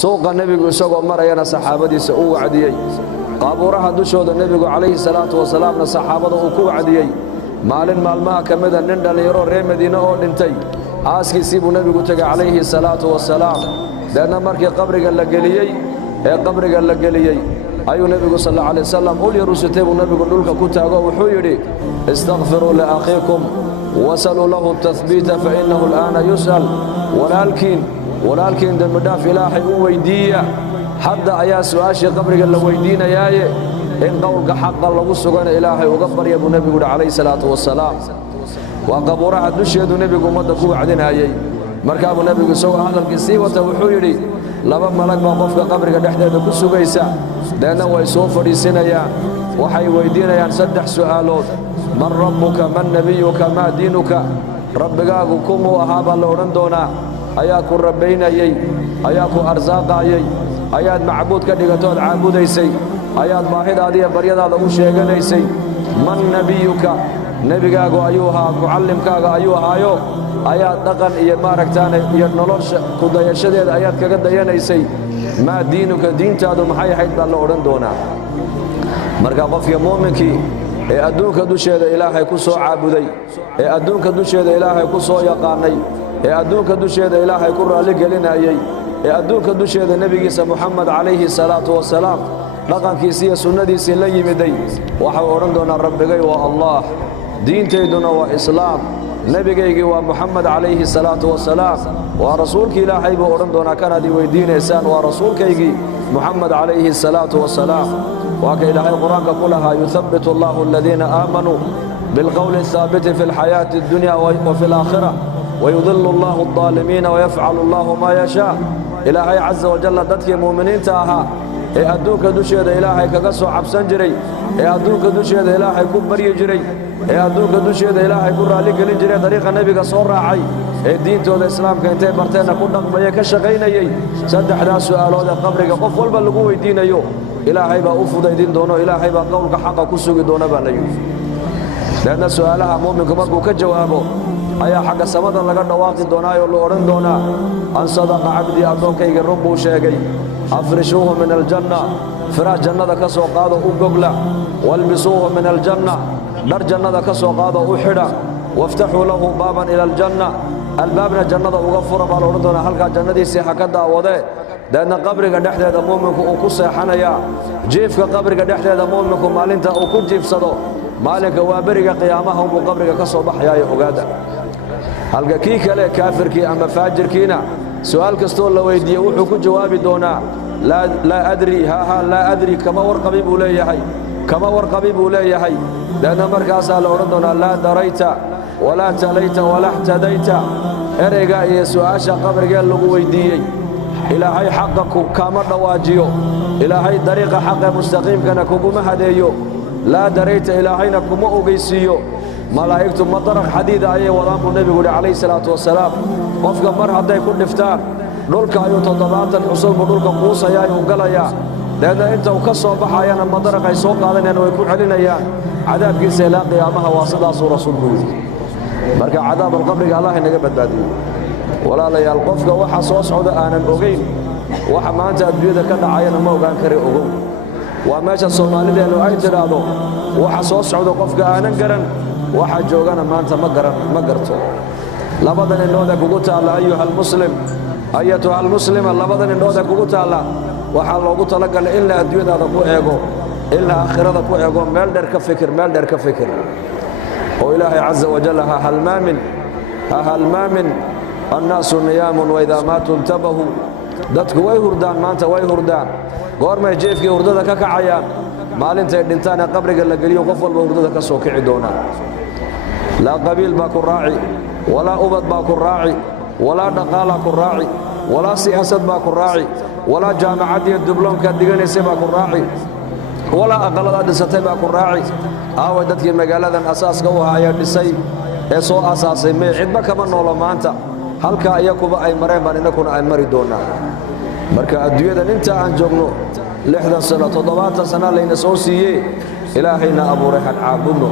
suuqa nebigu isagoo marayana saxaabadiisa uu wacdiyey qaabuuraha dushooda nebigu calayhi salaatu wasalaamna saxaabada uu ku wacdiyey maalin maalmaha ka mida nin dhallinyaro reer madiine oo dhintay aaskiisii buu nebigu tegay calayhi salaatu wasalaam deedna markii qabriga la geliyey ayuu nebigu sal alla alay wasalam ul yarusitay buu nebigu dhulka ku taago wuxuu yidhi istakfiruu liakhiikum wasaluu lahu tahbiita fa innahu al'aana yus'al walaalkiin dembidhaaf ilaahay u weyddiiya hadda ayaa su'aashii qabriga la weyddiinayaaye in qowlka xaqa lagu sugana ilaahay uga barya buu nebigu yidhi calayhi salaatu wasalaam waa qabuuraha dusheedu nebigu ummadda ku wacdinayey markaa buu nebigu isagoo hadalkii sii wata wuxuu yidhi laba malag baa qofka qabriga dhexdeeda ku sugaysa deedna way soo fadhiisinayaan waxay weyddiinayaan 3 su'aalood man rabbuka man nebiyuka maa diinuka rabbigaagu kumuu ahaa baa la odhan doonaa ayaa ku rabbaynayey ayaa ku arsaaqaayey ayaad macbuud ka dhigatood caabudaysay ayaad baahidaadiiyo baryadaada u sheeganaysay man nebiyuka nebigaagu ayuu ahaa mucallimkaaga ayuu ahaayo ayaad dhaqan iyo maaragtaane iyo nolosha ku dayashadeeda ayaad kaga dayanaysay maa diinuka diintaadu maxay ahayd baa la odhan doonaa marka qofkii muuminkii ee adduunka dusheeda ilaahay ku soo caabuday ee adduunka dusheeda ilaahay ku soo yaqaanay ee adduunka dusheeda ilaahay ku raalli gelinayey ee adduunka dusheeda nebigiisa muxamed calayhi salaatu wasalaam dhaqankiisii iyo sunnadiisii la yimiday waxau odhan doonaa rabbigay waa allah diintayduna waa islaam nebigaygii waa muxamed calayhi salaatu wasalaam waa rasuulkii ilaahay buu odhan doonaa kanaad i weyddiinaysaan waa rasuulkaygii muxamed calayhi salaatu wasalaam waa ka ilaahay qur-aanka ku lahaa yuhabbitu allahu aladiina aamanuu bilqowli athaabiti fi alxayaati addunya wa fi alaakhira wayudilu allahu aldaalimiina wayafcalu allahu maa yashaa ilaahay casa wajalla dadkii mu'miniinta ahaa ee adduunka dusheeda ilaahay kaga soo cabsan jiray ee adduunka dusheeda ilaahay ku baryi jiray ee adduunka dusheeda ilaahay ku raalli gelin jiray dariiqa nebiga soo raacay ee diintooda islaamka intay barteenna ku dhaqmaya ka shaqaynayey 3 su'aalood ee qabriga qof walba lagu weyddiinayo ilaahay baa u fudaydin doono ilaahay baa qowlka xaqa ku sugi doona baa la yidhi leanna su'aalaha mu'minku markuu ka jawaabo ayaa xagga samada laga dhawaaqi doonaayoo la odhan doonaa an sadaqa cabdii addoonkayga run buu sheegay afrishuuhu min aljanna firaash jannada ka soo qaado u gogla walbisuuhu min aljanna dhar jannada ka soo qaado u xidha waftaxuu lahu baaban ila aljanna albaabna jannada uga fura baa la odhan doonaa halkaa jannadiisii ha ka daawadee deedna qabriga dhexdeeda mu'minku uu ku seexanayaa jiifka qabriga dhexdeeda mu'minku maalinta uu ku jiifsado maalinka waa beriga qiyaamaha unbuu qabriga ka soo baxayaayo ogaada halka kii kale kaafirkii ama faajirkiina su'aal kastoo la weyddiiye wuxuu ku jawaabi doonaa laa adri laa adri kama warqabi buu leeyahay deedna markaasaa la odhan doonaa laa darayta walaa talayta walaa htadayta ereyga iyo su'aasha qabrigee lagu weyddiiyey ilaahay xaqa kama dhawaajiyo ilaahay dariiqa xaqee mustaqiimkana kuguma hadeeyo laa darayta ilaahayna kuma ogeysiiyo malaa'igtu madaraq xadiida ayay wadaan buu nebigu yidhi calayhi salaatu wasalaam qofka mar hadday ku dhiftaan dhulka ayuu 70 xusul buu dhulka quusayaa uu galayaa deedna inta uu ka soo baxayana madaraq ay soo qaadanayaan way ku celinayaan cadaabkiisa ilaa qiyaamaha waa sidaasuu rasuulku yidhi marka cadaabulqabriga allah inaga badbaadiyo walaalayaal qofka waxa soo socda aanan ogayn waxa maanta adduunyada ka dhacayana ma ogaan kari ogow waa meesha soomaalideennu ay tidhaahdo waxa soo socda qofka aanan garan waxa joogana maanta ma garto labadan indhooda kugu taalla ayatuha almuslima labadan indhooda kugu taalla waxaa loogu talagalay in la adduunyadaada ku eego in la aakhirada ku eego meel dheer ka fikir oo ilaahay caza wajalla ha halmaamin annaasu niyaamun waidaa maatuu intabahuu dadku way hurdaan maanta way hurdaan goormay jeefkii hurdada ka kacayaan maalintay dhintaan ee qabriga la geliyo qof walba hurdada ka soo kici doonaa laa qabiil baa ku raaci walaa ubad baa ku raaci walaa dhaqaalaa ku raaci walaa siyaasad baa ku raaci walaa jaamacad iyo dibloomkaad dhiganaysay baa ku raaci walaa aqalladaad dhisatay baa ku raaci aaway dadkii magaaladan asaaska u ahaa ayaa dhisay ee soo asaasay mee cidba kama noolo maanta halkaa iyakuba ay mareen baan innakuna ay mari doonaa marka adduunyadan inta aan joogno 60 sano 70 sano layna soo siiyey ilaahayna abuuray han caabudno